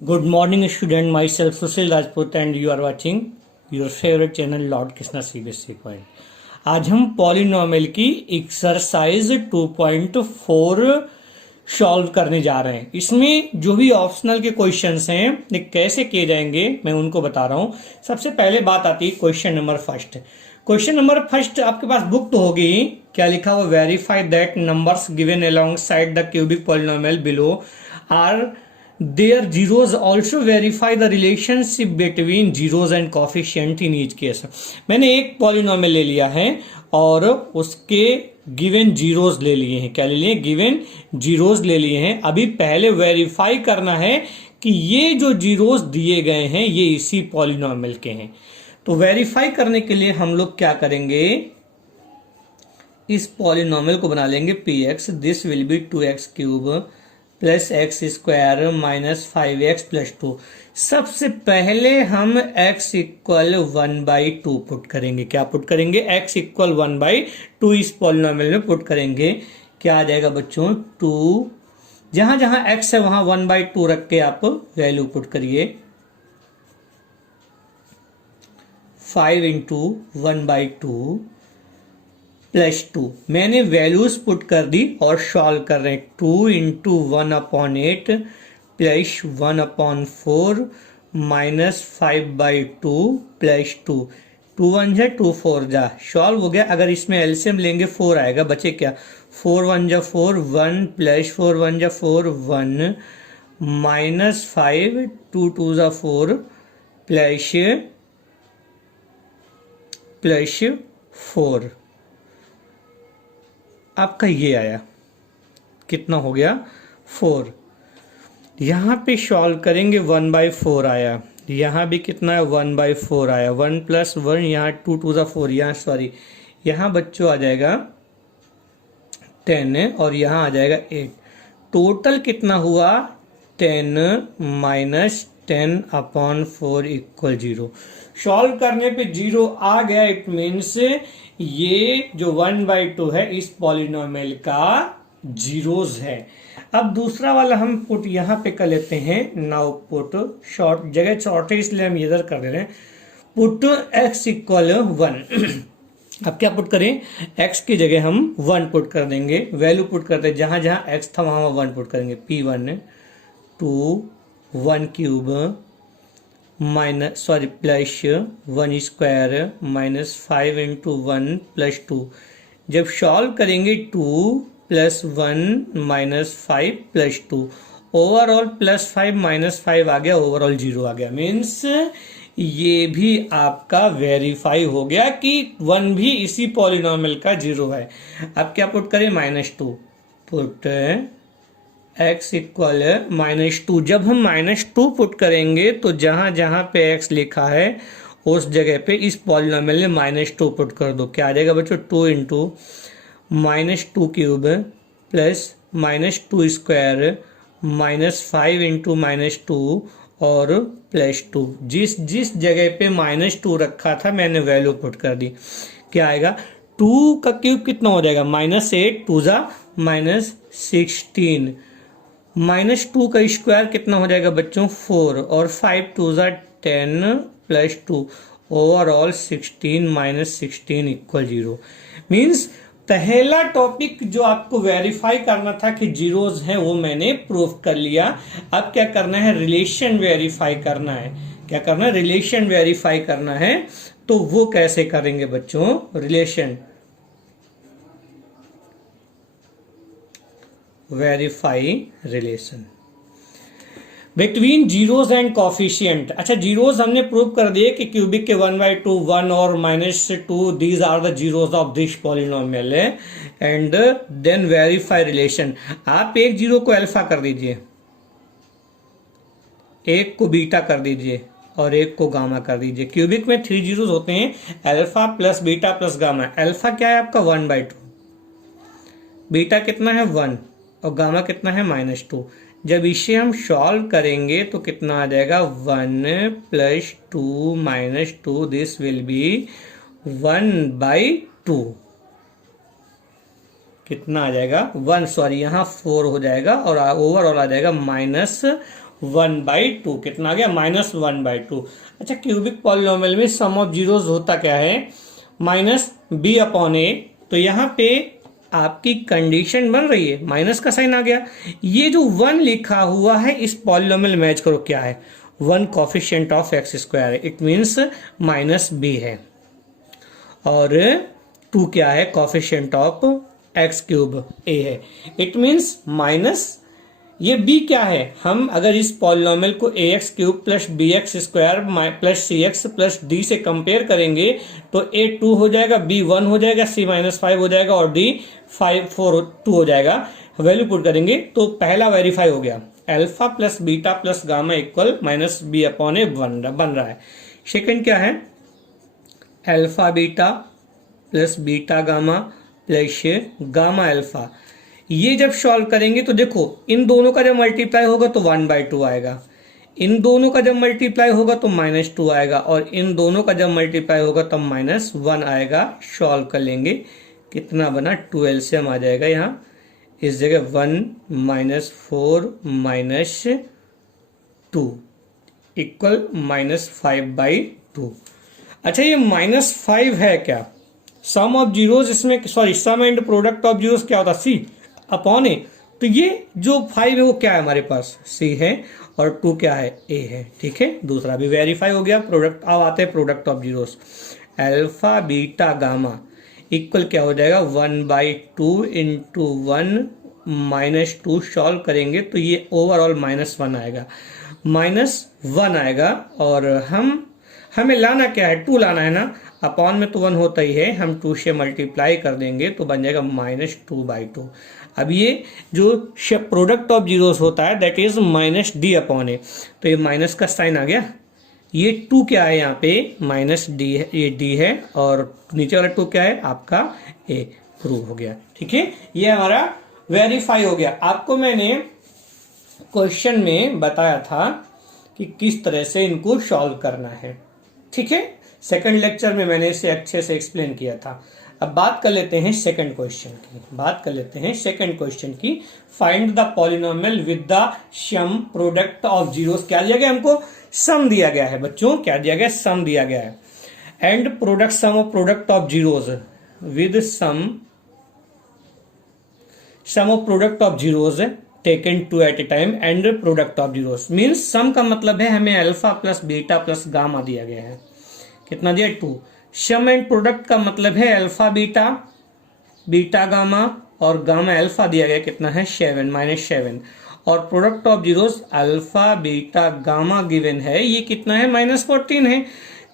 Good morning, student. Myself Sushil Rajput, and you are watching your favorite channel Lord Krishna CBSE Point. आज हम polynomial की exercise 2.4 solve करने जा रहे हैं। इसमें जो भी ऑप्शनल के क्वेश्चंस हैं ये कैसे किए जाएंगे मैं उनको बता रहा हूं। सबसे पहले बात आती है question number first. Question number first आपके पास बुक तो होगी। क्या लिखा हुआ? Verify that numbers given alongside the cubic polynomial below are their zeroes also verify the relationship between zeroes and coefficient in each case. मैंने एक polynomial ले लिया है और उसके गिवन जीरोज ले लिए हैं। क्या ले लिए? गिवन जीरोज ले लिए हैं। अभी पहले वेरीफाई करना है कि ये जो जीरोज दिए गए हैं ये इसी पॉलिनोमियल के हैं। तो वेरीफाई करने के लिए हम लोग क्या करेंगे, इस पॉलिनोमियल को बना लेंगे P x. This will be 2x cube plus x square minus 5x plus 2। सबसे पहले हम x इक्वल 1/2 पुट करेंगे। क्या पुट करेंगे? x इक्वल 1/2 इस पॉलिनोमियल में पुट करेंगे। क्या आ जाएगा बच्चों? 2 जहां जहां x है वहां 1/2 रख के आप वैल्यू पुट करिए। 5 इंटू 1/2 प्लस 2। मैंने वैल्यूज पुट कर दी और सॉल्व कर रहे हैं। 2 इंटू 1/8 प्लस 1/4 माइनस 5/2 प्लस 2। 2 1 जा 2 4 जा, सॉल्व हो गया। अगर इसमें एलसीएम लेंगे 4 आएगा। बचे क्या? 4 1 जा 4 1 प्लस 4 1 जा 4 1 माइनस 5 2 2 जा 4 प्लस 4। आपका ये आया, कितना हो गया? 4। यहां पे सॉल्व करेंगे 1/4 आया। यहां भी कितना है? 1/4 आया। 1 प्लस 1 यहाँ 2 2 जा 4 यहाँ सॉरी यहाँ बच्चों आ जाएगा 10 और यहाँ आ जाएगा 8। टोटल कितना हुआ? 10 माइनस 10/4 इक्वल 0। सॉल्व करने पे 0 आ गया। इट मीन्स ये जो 1/2 है इस पॉलिनोमियल का जीरोज है। अब दूसरा वाला हम पुट यहां पे कर लेते हैं। नाउ पुट शॉर्ट, जगह शॉर्ट है इसलिए हम इधर कर दे रहे हैं। Put x equal 1। अब क्या पुट करें? x की जगह हम 1 पुट कर देंगे। वैल्यू पुट करते हैं, जहां जहां x था वहां 1 पुट करेंगे। p1 2 1 cube minus plus 1 square minus 5 into 1 plus 2। जब सॉल्व करेंगे 2 plus 1 minus 5 plus 2, overall plus 5 minus 5 आ गया, ओवरऑल 0 आ गया। मीन्स ये भी आपका वेरीफाई हो गया कि 1 भी इसी पॉलिनोमियल का 0 है। अब क्या पुट करें? -2 पुट x इक्वल -2। जब हम -2 पुट करेंगे तो जहां जहां पे x लिखा है उस जगह पे इस पॉलिनोमियल में -2 पुट कर दो। क्या आ जाएगा बच्चों? 2 into -2 cube plus -2 square minus 5 into -2 और प्लस 2। जिस जिस जगह पे -2 रखा था मैंने वैल्यू पुट कर दी। क्या आएगा? 2 का क्यूब कितना हो जाएगा? -8 2 जा -16 -2 का स्क्वायर कितना हो जाएगा बच्चों? 4 और 5 2 जा 10 plus 2 overall 16 minus 16 equal 0। Means पहला टॉपिक जो आपको वेरीफाई करना था कि जीरोज हैं वो मैंने प्रूव कर लिया। अब क्या करना है? रिलेशन वेरीफाई करना है। क्या करना है? रिलेशन वेरीफाई करना है। तो वो कैसे करेंगे बच्चों? Relation verify relation between zeroes and coefficient. अच्छा, जीरोज हमने प्रूव कर दिए कि क्यूबिक के 1/2 1 और -2 these are the zeroes of this polynomial and then verify relation. आप एक जीरो को अल्फा कर दीजिए, एक को बीटा कर दीजिए और एक को गामा कर दीजिए। क्यूबिक में 3 जीरोज होते हैं, alpha plus beta plus gamma. Alpha क्या है आपका? 1/2। बीटा कितना है? 1 और गामा कितना है? -2। जब इसे हम सॉल्व करेंगे तो कितना आ जाएगा? 1 plus 2 minus 2। This will be 1/2। कितना आ जाएगा? 1 सॉरी यहाँ 4 हो जाएगा और ओवरऑल आ जाएगा 1/2। कितना आ गया? -1/2। अच्छा, क्यूबिक पॉलिनोमियल में सम ऑफ जीरोस होता क्या है? -b/a। तो यहाँ पे आपकी कंडीशन बन रही है, माइनस का साइन आ गया। ये जो 1 लिखा हुआ है इस पॉलिनोमियल मैच करो क्या है? 1 कोफिशिएंट ऑफ x² है, इट मीन्स -b है। और 2 क्या है? कोफिशिएंट ऑफ x³ a है, इट मीन्स माइनस ये b क्या है? हम अगर इस पॉलिनोमियल को ax³ plus bx² plus cx plus d से कंपेयर करेंगे तो a 2 हो जाएगा, b 1 हो जाएगा, c -5 हो जाएगा और d 2 हो जाएगा। वैल्यू पुट करेंगे तो पहला वेरीफाई हो गया, alpha plus beta plus gamma equal -b/a बन रहा है। सेकंड क्या है? Alpha beta plus beta gamma plus gamma alpha. ये जब सॉल्व करेंगे तो देखो, इन दोनों का जब मल्टीप्लाई होगा तो 1/2 आएगा, इन दोनों का जब मल्टीप्लाई होगा तो -2 आएगा, और इन दोनों का जब मल्टीप्लाई होगा तब -1 आएगा। सॉल्व कर लेंगे, कितना बना? 2 एलसीएम आ जाएगा यहाँ, इस जगह 1 -4 -2 इक्वल -5/2। अच्छा, ये -5 है क्या? सम ऑफ जीरोस इसमें, sorry, sum and product of zeroes क्या होता? c/a। तो ये जो 5 है वो क्या है हमारे पास? c है, और 2 क्या है? a है। ठीक है, दूसरा भी वेरीफाई हो गया। प्रोडक्ट, अब आते हैं product of zeros. Alpha beta gamma equal क्या हो जाएगा? 1/2 इंटू 1 -2। सॉल्व करेंगे तो ये ओवरऑल -1 आएगा, -1 आएगा। और हमें लाना क्या है? 2 लाना है ना, अपॉन में तो 1 होता ही है, हम 2 से मल्टीप्लाई कर देंगे तो बन जाएगा -2/2। अब ये जो प्रोडक्ट ऑफ जीरोस होता है दैट इज -d/a। तो ये माइनस का साइन आ गया, ये 2 क्या है? यहाँ पे -d है, ये d है, और नीचे वाला 2 क्या है? आपका a। प्रूव हो गया। ठीक है, ये हमारा वेरीफाई हो गया। आपको मैंने क्वेश्चन में बताया था कि किस तरह से इनको सॉल्व करना है। ठीक है, सेकंड लेक्चर में मैंने इसे अच्छे से एक्सप्लेन किया था। अब बात कर लेते हैं सेकंड क्वेश्चन की। Find the polynomial with the sum product of zeroes. क्या दिया गया हमको? सम दिया गया है बच्चों, क्या दिया गया? सम दिया गया है। And product sum of product of zeros with sum of product of zeros taken 2 at a time and product of zeros. Means sum का मतलब है हमें alpha plus beta plus gamma दिया गया है, कितना दिया? 2। सम एंड प्रोडक्ट का मतलब है अल्फा बीटा, बीटा गामा और गामा अल्फा दिया गया, कितना है? 7 -7। और product of zeros alpha beta gamma given है, ये कितना है? -14 है।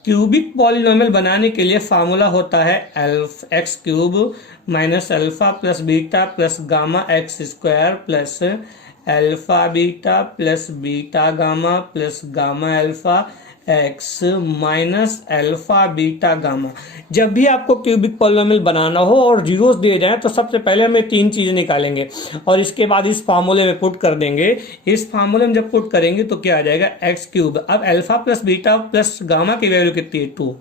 क्यूबिक पॉलिनोमियल बनाने के लिए फार्मूला होता है x³ minus alpha plus beta plus gamma x² plus alpha beta plus beta gamma plus gamma alpha x minus alpha beta gamma. जब भी आपको क्यूबिक पॉलिनोमियल बनाना हो और जीरोस दिए जाएं तो सबसे पहले हम 3 चीजें निकालेंगे और इसके बाद इस फार्मूले में पुट कर देंगे। इस फार्मूले में जब पुट करेंगे तो क्या आ जाएगा? x³। अब alpha plus beta plus gamma की वैल्यू कितनी है? 2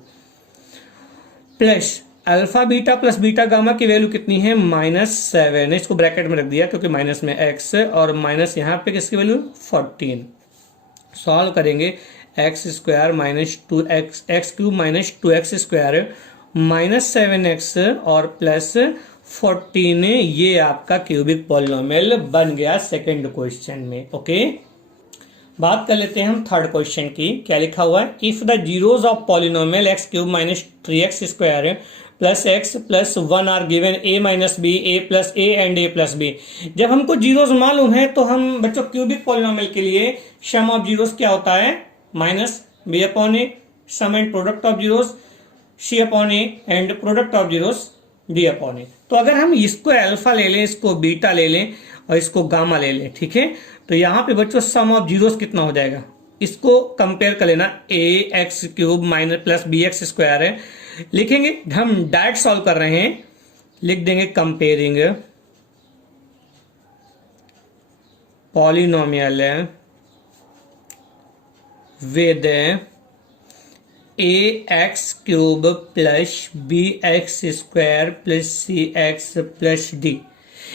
plus alpha beta plus beta gamma की वैल्यू कितनी है? -7। इसको ब्रैकेट में रख दिया क्योंकि माइनस में x और माइनस यहाँ पे किसकी वैल्यू? 14। सॉल्व करेंगे, x² minus 2x x³ minus 2x² minus 7x और प्लस 14, ये आपका क्यूबिक पॉलिनोमियल बन गया सेकंड क्वेश्चन में। ओके, बात कर लेते हैं हम थर्ड क्वेश्चन की। क्या लिखा हुआ है? If the zeroes of polynomial x³ minus 3x² plus x plus 1 are given a minus b, a plus a and a plus b। जब हमको जीरोस मालूम है तो हम बच्चों क्यूबिक पॉलिनोमियल के लिए सम ऑफ जीरोस क्या होता है? -b/a। Sum and product of zeroes c/a and product of zeroes d/a। तो अगर हम इसको अल्फा ले लें, इसको बीटा ले लें और इसको गामा ले लें, ठीक है, तो यहाँ पे बच्चों सम ऑफ जीरोस कितना हो जाएगा? इसको कंपेयर कर लेना, ax³ माइनस प्लस bx² है, लिखेंगे। हम डायरेक्ट सॉल्व कर रहे हैं, लिख देंगे comparing polynomial with ax³ plus bx² plus cx plus d।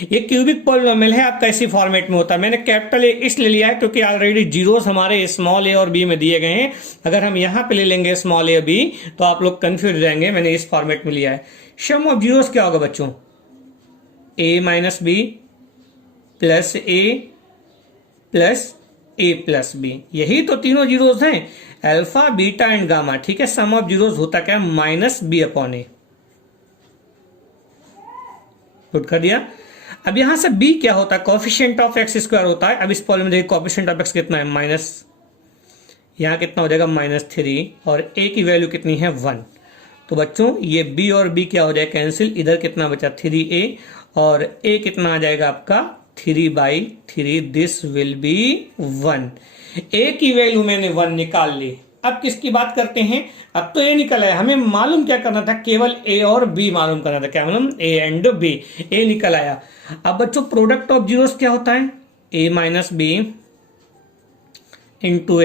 ये क्यूबिक पॉलिनोमियल है आपका, इसी फॉर्मेट में होता है। मैंने कैपिटल ए इसलिए लिया है क्योंकि ऑलरेडी जीरोस हमारे स्मॉल ए और बी में दिए गए हैं। अगर हम यहां पे ले लेंगे स्मॉल ए बी तो आप लोग कंफ्यूज हो जाएंगे, मैंने इस फॉर्मेट में लिया है। सम ऑफ जीरोस क्या होगा बच्चों, ए माइनस बी प्लस ए प्लस ए प्लस बी, यही तो तीनों जीरोस हैं, अल्फा बीटा एंड गामा। ठीक है, सम ऑफ जीरोस होता क्या, माइनस बी अपॉन ए। पुट कर दिया। अब यहां से b क्या होता है, कोफिशिएंट ऑफ एक्स स्क्वायर होता है। अब इस प्रॉब्लम में देखिए कोफिशिएंट ऑफ एक्स कितना है, माइनस, यहां कितना हो जाएगा -3, और a की वैल्यू कितनी है 1। तो बच्चों ये b और b क्या हो जाएगा, कैंसिल, इधर कितना बचा 3a, और a कितना आ जाएगा आपका 3/3, दिस विल बी 1। a की वैल्यू मैंने 1 निकाल ली। अब किसकी बात करते हैं, अब तो ए निकल आया, हमें मालूम क्या करना था, केवल ए और बी मालूम करना था। क्या मालूम, ए एंड बी, ए निकल आया। अब बच्चों प्रोडक्ट ऑफ जीरोस क्या होता है, a minus b into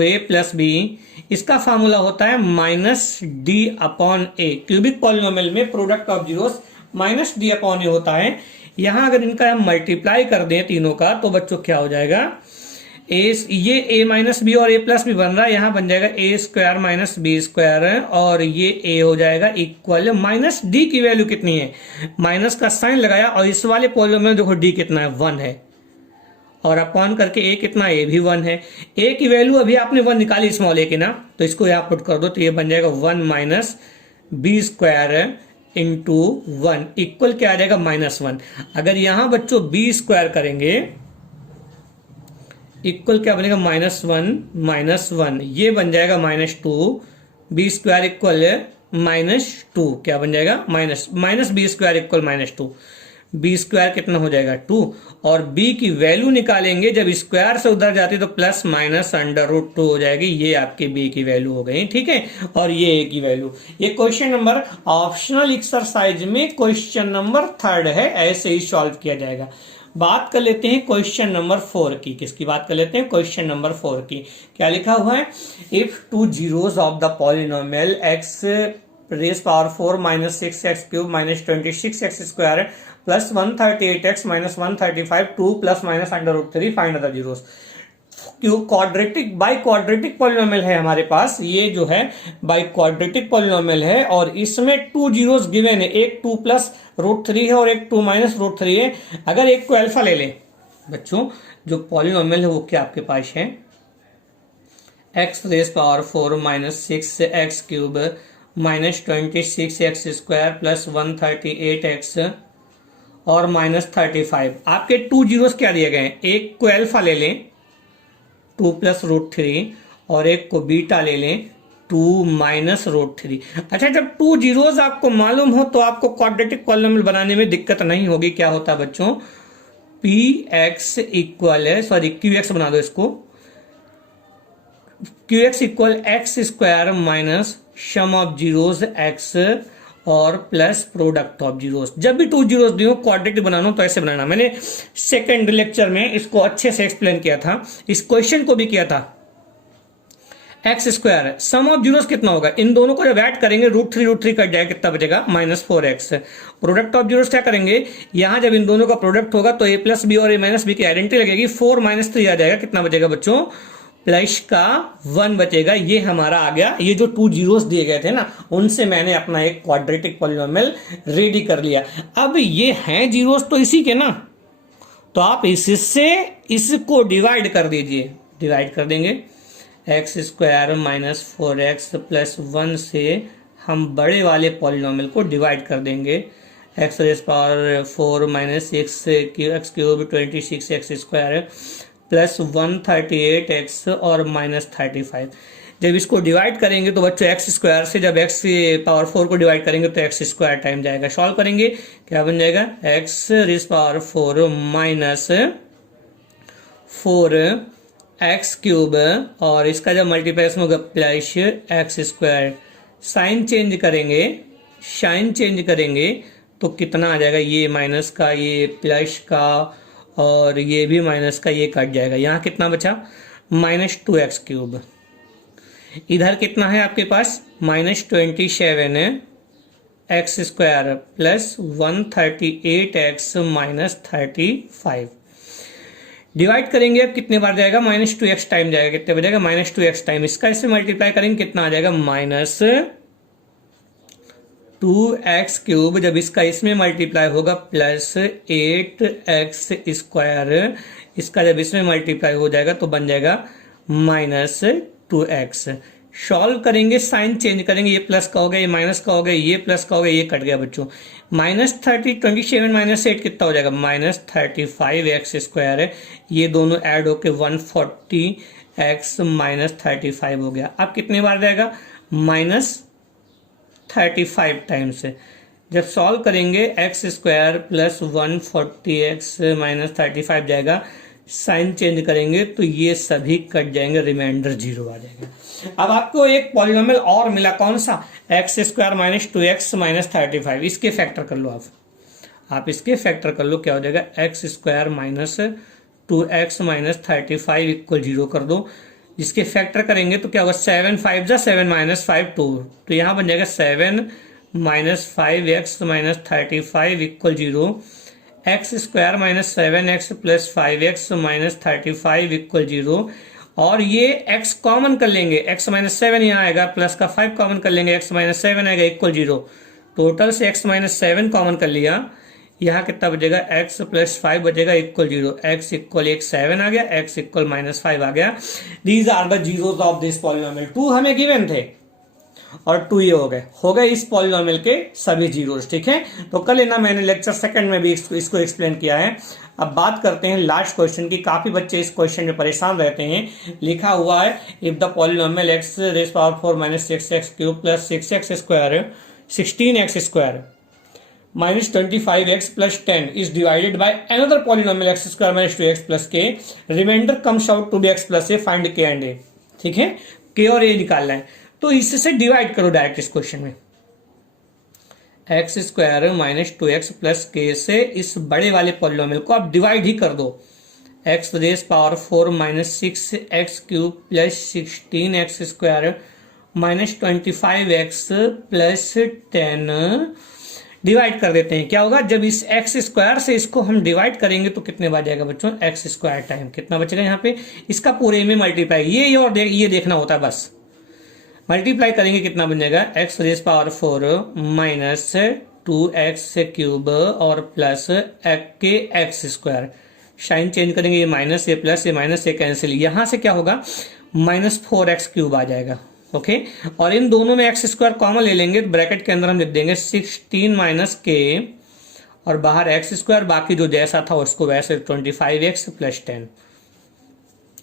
a plus b, इसका फॉर्मूला होता है -d upon a. Cubic polynomial में product of zeros -d upon a होता है। यहां अगर इनका हम मल्टीप्लाई कर दें तीनों का तो बच्चों क्या हो जाएगा, ये a माइनस बी और a प्लस बी बन रहा है, यहां बन जाएगा a square minus b square, और ये a हो जाएगा इक्वल माइनस d की वैल्यू कितनी है, माइनस का साइन लगाया, और इस वाले पॉलिनोमियल देखो d कितना है 1 है, और अपॉन करके a कितना, a भी 1 है। a की वैल्यू अभी आपने 1 निकाली स्मॉल a की ना, तो इसको यहां पुट कर दो, तो ये बन जाएगा 1 minus b square into 1 equal क्या आ जाएगा -1। अगर यहां बच्चों b स्क्वायर करेंगे इक्वल क्या बनेगा, -1, ये बन जाएगा -2, बी स्क्वायर इक्वल -2, क्या बन जाएगा, minus b square equal -2, b square कितना हो जाएगा 2, और b की वैल्यू निकालेंगे, जब स्क्वायर से उधर जाती तो प्लस माइनस √2 हो जाएगी, ये आपकी b की वैल्यू हो गई। ठीक है, और ये a की वैल्यू। ये क्वेश्चन नंबर ऑप्शनल एक्सरसाइज में क्वेश्चन नंबर 3 है, ऐसे ही सॉल्व किया जाएगा। बात कर लेते हैं क्वेश्चन नंबर 4 की। किसकी बात कर लेते हैं, क्वेश्चन नंबर 4 की। क्या लिखा हुआ है, if two zeroes of the polynomial x raise power 4 - 6x cube -26x square plus 138x - 135 2 + -√3 find the zeroes. Quadratic by quadratic polynomial है हमारे पास, ये जो है बाई क्वाड्रेटिक पॉलिनोमियल है, और इसमें 2 जीरोस गिवन है, एक 2 + √3 है और एक 2 - √3 है। अगर एक को अल्फा ले लें बच्चों, जो पॉलिनोमियल है वो क्या आपके पास है, x raise power 4 - 6x cube -26x square plus 138x और -35। आपके 2 जीरोस क्या दिए गए हैं, एक को अल्फा ले लें 2 + √3 और एक को बीटा ले लें 2 - √3। अच्छा, जब 2 जीरोस आपको मालूम हो तो आपको क्वाड्रेटिक पॉलिनोमियल बनाने में दिक्कत नहीं होगी। क्या होता है बच्चों, px इक्वल है, सॉरी qx बना दो इसको, qx equal x square minus sum of zeros x और प्लस प्रोडक्ट ऑफ जीरोस। जब भी 2 जीरोस दियो क्वाड्रेटिक बनाना तो ऐसे बनाना। मैंने सेकंड लेक्चर में इसको अच्छे से एक्सप्लेन किया था, इस क्वेश्चन को भी किया था। X square sum of zeroes कितना होगा, इन दोनों को जब ऐड करेंगे √3 कट जाएगा, कितना बचेगा -4x। प्रोडक्ट ऑफ जीरोस क्या करेंगे, यहां जब इन दोनों का प्रोडक्ट होगा तो a + b और a - b की आइडेंटिटी लगेगी, 4 - 3 आ जाएगा, कितना बचेगा बच्चों, प्लस का 1 बचेगा। ये हमारा आ गया, ये जो 2 जीरोस दिए गए थे ना, उनसे मैंने अपना एक क्वाड्रेटिक पॉलिनोमियल रेडी कर लिया। अब ये हैं जीरोस तो इसी के ना, तो आप इससे इसको डिवाइड कर दीजिए, डिवाइड कर देंगे, x स्क्वायर -4x प्लस 1 से हम बड़े वाले पॉलिनोमियल को डिवाइड कर देंगे, x raise power 4 - 6x cube 26x square plus 138x और -35। जब इसको डिवाइड करेंगे तो बच्चों x स्क्वायर से जब x पावर 4 को डिवाइड करेंगे तो x स्क्वायर टाइम जाएगा, सॉल्व करेंगे क्या बन जाएगा, x raise power 4 -4x cube, और इसका जब मल्टीप्लिकेशन होगा plus x square, sign change करेंगे तो कितना आ जाएगा, ये माइनस का, ये प्लस का, और ये भी माइनस का, ये कट जाएगा, यहां कितना बचा -2x क्यूब। इधर कितना है आपके पास -27 x square plus 138x minus 35 divide करेंगे। अब कितने बार जाएगा, -2x टाइम जाएगा। कितने बार जाएगा, -2x टाइम। इसका इससे मल्टीप्लाई करेंगे, कितना आ जाएगा, -2x क्यूब। जब इसका इसमें मल्टीप्लाई होगा प्लस 8x स्क्वायर। इसका जब इसमें मल्टीप्लाई हो जाएगा तो बन जाएगा -2x। सॉल्व करेंगे, साइन चेंज करेंगे, ये प्लस का हो गया, ये माइनस का हो गया, ये प्लस का हो गया, ये कट गया बच्चों। -27 माइनस 8 कितना हो जाएगा, -35x स्क्वायर है। ये दोनों ऐड होके 140x माइनस 35 हो गया। अब कितने बार जाएगा, -35 टाइम्स। जब सॉल्व करेंगे x square plus 140x minus 35 जाएगा। साइन चेंज करेंगे तो ये सभी कट जाएंगे, रिमाइंडर 0 आ जाएगा। अब आपको एक पॉलिनोमियल और मिला, कौन सा, x square minus 2x minus 35। इसके फैक्टर कर लो आप इसके फैक्टर कर लो। क्या हो जाएगा, x square minus 2x minus 35 equal 0 कर दो। इसके फैक्टर करेंगे तो क्या होगा, 7 5 जा 7 माइनस 5 2, तो यहां बन जाएगा 7 minus 5x minus 35 equal 0। X square minus 7x plus 5x minus 35 equal 0। और ये x कॉमन कर लेंगे, x माइनस 7 यहाँ आएगा, प्लस का 5 कॉमन कर लेंगे, x माइनस 7 आएगा इक्वल 0। टोटल से x माइनस 7 कॉमन कर लिया, यहाँ कितना बचेगा, x प्लस 5 बचेगा इक्वल 0। x इक्वल 7 आ गया, x इक्वल -5 आ गया। These are the zeroes of this polynomial. 2 हमें गिवन थे और 2 ये हो गए इस पॉलिनोमियल के सभी जीरोस। ठीक है, तो कल लेना, मैंने लेक्चर सेकंड में भी इसको एक्सप्लेन किया है। अब बात करते हैं लास्ट क्वेश्चन की। काफी बच्चे इस क्वेश्चन में परेशान रहते हैं। लिखा हुआ है, if the polynomial x rays power 4 minus 6x cube plus 6x square 16x square minus 25x plus 10 is divided by another polynomial x square minus 2x plus k, remainder comes out to be x plus a, find k and a। ठीक है, k और a निकालना है, तो इससे divide करो direct इस question में। X square minus 2x plus के से इस बड़े वाले पॉलिनोमियल को आप डिवाइड ही कर दो। X rays power 4 minus 6x cube plus 16x square minus 25x plus 10 divide कर देते हैं। क्या होगा, जब इस एक्स स्क्वायर से इसको हम डिवाइड करेंगे तो कितने बार जाएगा बच्चों, एक्स स्क्वायर टाइम कितना बचेगा यहाँ पे, इसका पूरे में मल्टीप्लाई, ये और ये देखना होता है बस। मल्टीप्लाई करेंगे कितना बन जाएगा, x rays power 4 minus 2x cube और प्लस के एक्स स्क्वायर। साइन चेंज करेंगे, ये माइनस, ये प्लस, ये माइनस, ये कैंसिल। यहां से क्या होगा, -4x क्यूब आ जाएगा। ओके, और इन दोनों में एक्स स्क्वायर कॉमन ले लेंगे, ब्रैकेट के अंदर हम लिख देंगे 16 माइनस के और बाहर एक्स स्क्वायर, बाकी जो जैसा था उसको वैसे 25x प्लस 10।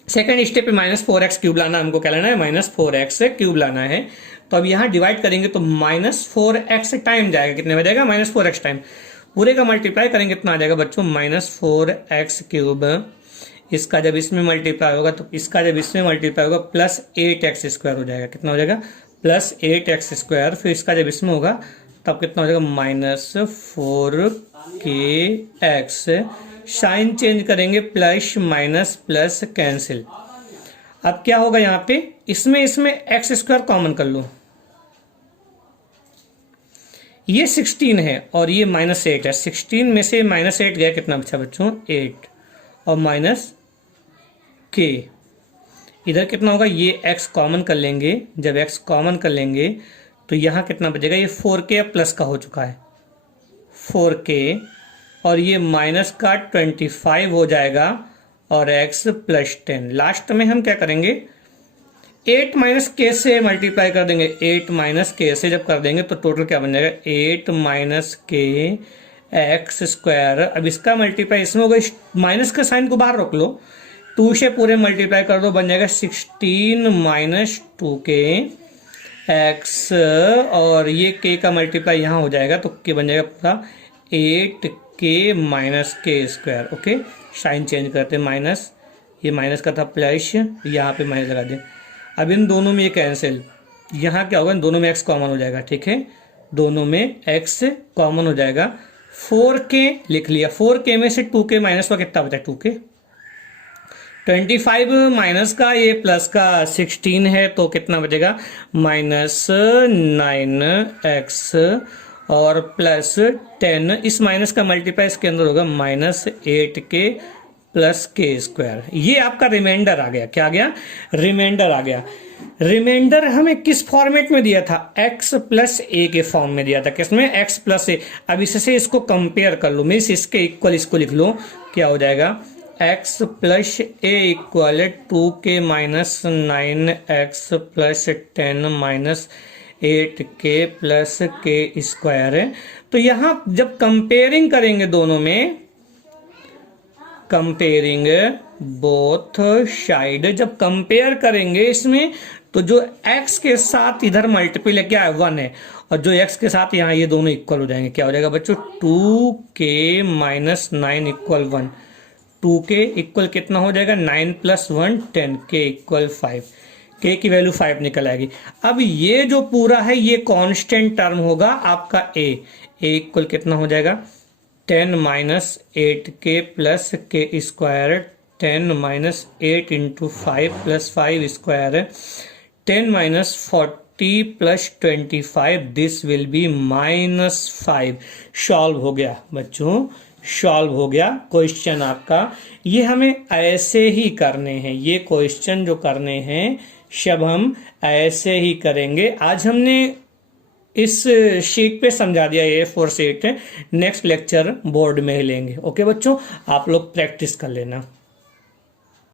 सेकेंड स्टेप पे -4x क्यूब लाना, हमको क्या लाना है, -4x क्यूब लाना है। तो अब यहाँ डिवाइड करेंगे तो -4x टाइम जाएगा, कितने में जाएगा, -4x टाइम। पूरे का मल्टीप्लाई करेंगे कितना आ जाएगा बच्चों, -4x क्यूब। इसका जब इसमें मल्टीप्लाई होगा तो इसका जब इसमें मल्टीप्लाई होगा प्लस 8x स्क्वायर हो जाएगा। कितना हो जाएगा, प्लस 8x स्क्वायर। फिर इसका जब इसमें होगा तब कितना हो जाएगा, -4kx। साइन चेंज करेंगे, प्लस माइनस प्लस कैंसिल। अब क्या होगा यहाँ पे, इसमें एक्स स्क्वायर कॉमन कर लो, ये 16 है और ये -8 है। 16 में से -8 गया, कितना बचा बच्चों, 8 और माइनस के। इधर कितना होगा, ये x कॉमन कर लेंगे। जब x कॉमन कर लेंगे तो यहां कितना बचेगा, ये 4k प्लस का हो चुका है 4k, और ये माइनस का 25 हो जाएगा और x प्लस 10। लास्ट में हम क्या करेंगे, 8 माइनस के से मल्टीप्लाई कर देंगे। 8 माइनस के से जब कर देंगे तो टोटल क्या बन जाएगा, 8 माइनस के एक्स स्क्वायर। अब इसका मल्टीप्लाई इसमें होगा, माइनस का साइन को बाहर रोक लो, 2 से पूरे मल्टीप्लाई कर दो, बन जाएगा 16 माइनस 2k एक्स, और ये k का मल्टीप्लाई यहाँ हो जाएगा तो k बन जाएगा पूरा 8k माइनस के स्क्वायर। ओके, साइन चेंज करते, माइनस, ये माइनस का था प्लस, यहाँ पे माइनस लगा दे। अब इन दोनों में ये कैंसिल, यहाँ क्या होगा, इन दोनों में x कॉमन हो जाएगा। ठीक है, दोनों में x कॉमन हो जाएगा। 4k लिख लिया, 4k में से 2k माइनस का कितना बचा, 2k। 25 माइनस का, ये प्लस का 16 है तो कितना बचेगा, -9x और प्लस 10, इस माइनस का मल्टीप्लाई इसके अंदर होगा -8k प्लस के स्क्वायर। ये आपका रिमाइंडर आ गया। क्या आ गया? रिमाइंडर आ गया। रिमाइंडर हमें किस फॉर्मेट में दिया था? x प्लस ए के फॉर्म में दिया था। किसमें? x प्लस ए। अब इससे इसको कंपेयर कर लो, मीन्स इसके इक्वल इसको लिख लो। क्या हो जाएगा? x plus a equal 2k minus 9x plus 10 minus 8k plus k square है। तो यहां जब कंपेयरिंग करेंगे दोनों में, कंपेयरिंग बोथ साइड, जब कंपेयर करेंगे इसमें, तो जो x के साथ इधर मल्टीपल है क्या है? 1 है, और जो x के साथ यहाँ ये दोनों इक्वल हो जाएंगे। क्या हो जाएगा बच्चों? 2k minus 9 equal 1। 2k equal कितना हो जाएगा? 9 प्लस 1 10, k इक्वल 5। k की वैल्यू 5 निकल आएगी। अब ये जो पूरा है ये कांस्टेंट टर्म होगा आपका a इक्वल कितना हो जाएगा? 10 minus 8k plus k square, 10 minus 8 into 5 plus 5 square, 10 minus 40 plus 25, this will be -5। Solve हो गया बच्चों, सॉल्व हो गया क्वेश्चन आपका। ये हमें ऐसे ही करने हैं, ये क्वेश्चन जो करने हैं सब हम ऐसे ही करेंगे। आज हमने इस शीट पे समझा दिया, A4 sheet. Next lecture board में ही लेंगे। ओके बच्चों, आप लोग प्रैक्टिस कर लेना।